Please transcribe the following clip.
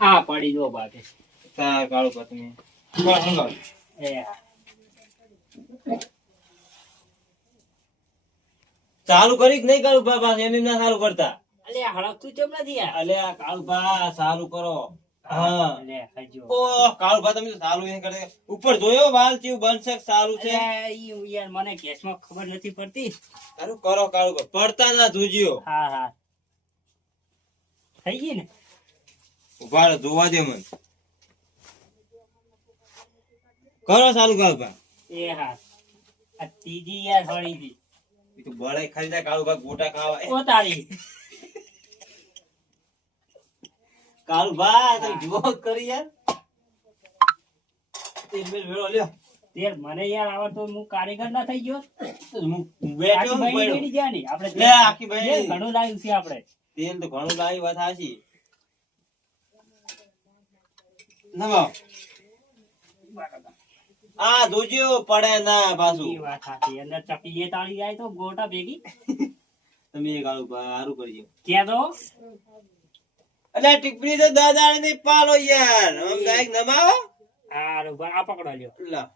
આ પડી જો બાકી તાર કાળુ બા તમે કોણ હંગાવ એ ચાલુ કરી કે નહીં કાળુ બા પાછું એમ ના સારું કરતા અલે હળકતું ચમ નથી યાર અલે આ કાળુ બા સારું કરો હા લે ખાજો ઓ કાળુ બા તમે તો સારું નહીં કરતા ઉપર જોયો વાલ કેવું બનશે કે સારું છે અલે ઈ યાર મને કેસમાં ખબર નથી પડતી સારું કરો કાળુ બા પડતા ના જોજ્યો હા હા થઈ ગઈ ને ઉભા રહો, જોવા દે મને કરો ચાલુ કાળુ બા એ હા આ ત્રીજી યાર હળી દી એ તો બળાઈ ખાલી જાય કાળુ બા ગોટા ખાવા ઓ તારી કાળુ બા તમે જુઓ કરી યાર તેલ બેલ વેળો લ્યો તેલ મને યાર આવા તો હું કારીગર ના થઈ ગયો તો હું બેઠો આખી હું બહેરી પડ્યો. બેરી ગયા ને આપણે લે, આખી બહેરી. તેલ ઘણું લાવ્યું છે આપણે તેલ તો ઘણું લાવી વાત હાચી નવો આ જોજો પડે ના પાછું ઈ વાત સાચી અંદર ચપી એ તાળી જાય તો ગોટા ભેગી તમે એ કાળુ બા સારું કરજો કે તો અલ્યા ટીપડી તો દાદા ને પાલો યાર આમ ગાયક નમાવો આ પકડો લ્યો લા